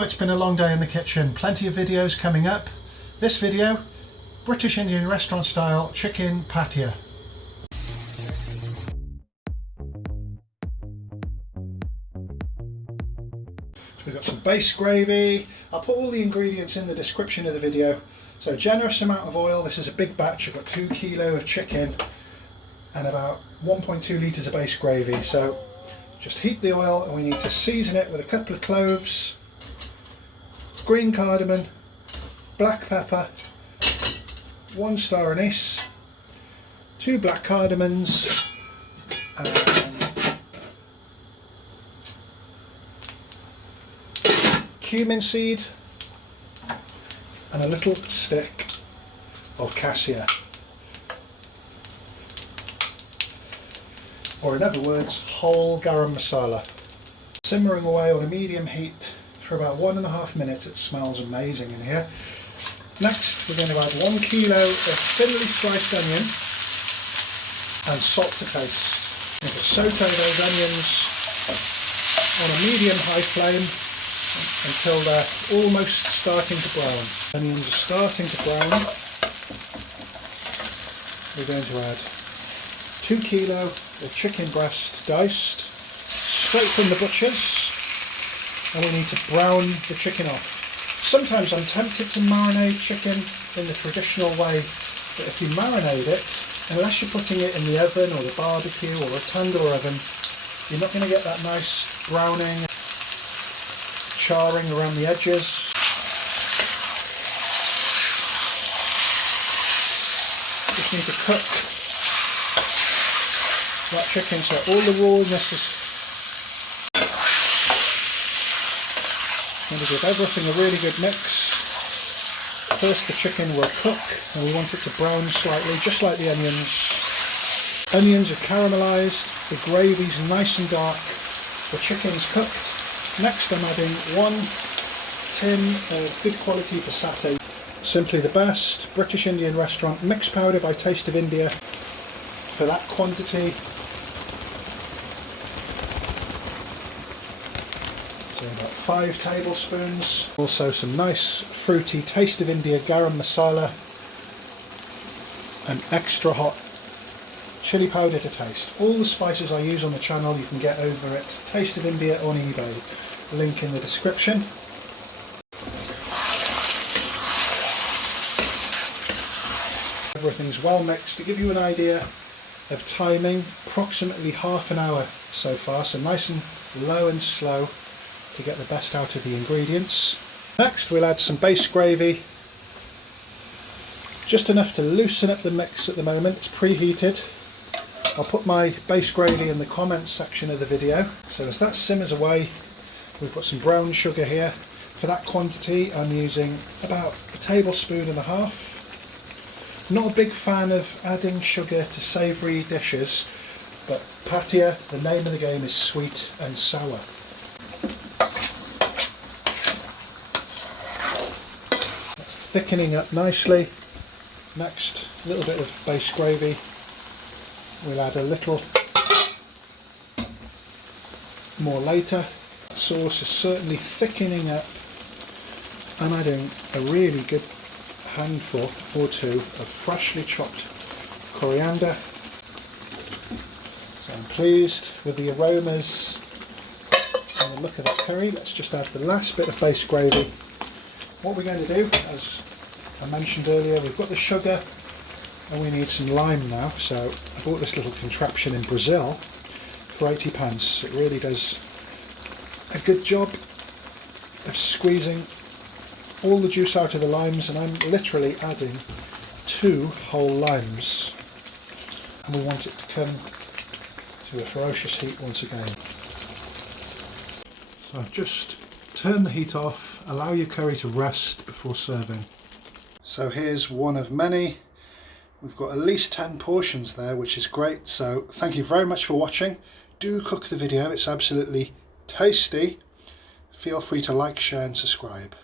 It's been a long day in the kitchen, plenty of videos coming up. This video, British Indian restaurant style chicken pathia. So we've got some base gravy. I'll put all the ingredients in the description of the video. So generous amount of oil. This is a big batch. I've got 2 kilo of chicken and about 1.2 litres of base gravy. So just heat the oil and we need to season it with a couple of cloves, green cardamom, black pepper, 1 star anise, 2 black cardamoms, and cumin seed, and a little stick of cassia, or in other words, whole garam masala. Simmering away on a medium heat for about 1.5 minutes. It smells amazing in here. Next we're going to add 1 kilo of thinly sliced onion and salt to taste. We're going to saute those onions on a medium-high flame until they're almost starting to brown. Onions are starting to brown. We're going to add 2 kilo of chicken breast diced, straight from the butcher's. And we need to brown the chicken off. Sometimes I'm tempted to marinate chicken in the traditional way, but if you marinate it, unless you're putting it in the oven or the barbecue or a tandoor oven, you're not going to get that nice browning, charring around the edges. Just need to cook that chicken so all the rawness is. Going to give everything a really good mix. First the chicken will cook and we want it to brown slightly, just like the onions. Onions are caramelised, the gravy's nice and dark, the chicken's cooked. Next I'm adding 1 tin of good quality passata. Simply the best British Indian restaurant mix powder by Taste of India. For that quantity, so about 5 tablespoons. Also some nice fruity Taste of India garam masala and extra hot chili powder to taste. All the spices I use on the channel you can get over at Taste of India on eBay. Link in the description. Everything's well mixed. To give you an idea of timing, approximately half an hour so far, so nice and low and slow to get the best out of the ingredients. Next we'll add some base gravy, just enough to loosen up the mix at the moment. It's preheated. I'll put my base gravy in the comments section of the video. So as that simmers away, we've got some brown sugar here. For that quantity I'm using about 1.5 tablespoons. Not a big fan of adding sugar to savoury dishes, but pathia, the name of the game, is sweet and sour. Thickening up nicely. Next, a little bit of base gravy. We'll add a little more later. Sauce is certainly thickening up. I'm adding a really good handful or 2 of freshly chopped coriander. So I'm pleased with the aromas and the look of the curry. Let's just add the last bit of base gravy. What we're going to do, as I mentioned earlier, we've got the sugar and we need some lime now. So I bought this little contraption in Brazil for 80p. It really does a good job of squeezing all the juice out of the limes, and I'm literally adding 2 whole limes, and we want it to come to a ferocious heat once again. So just turn the heat off, allow your curry to rest before serving. So here's one of many. We've got at least 10 portions there, which is great. So thank you very much for watching. Do cook the video, it's absolutely tasty. Feel free to like, share and subscribe.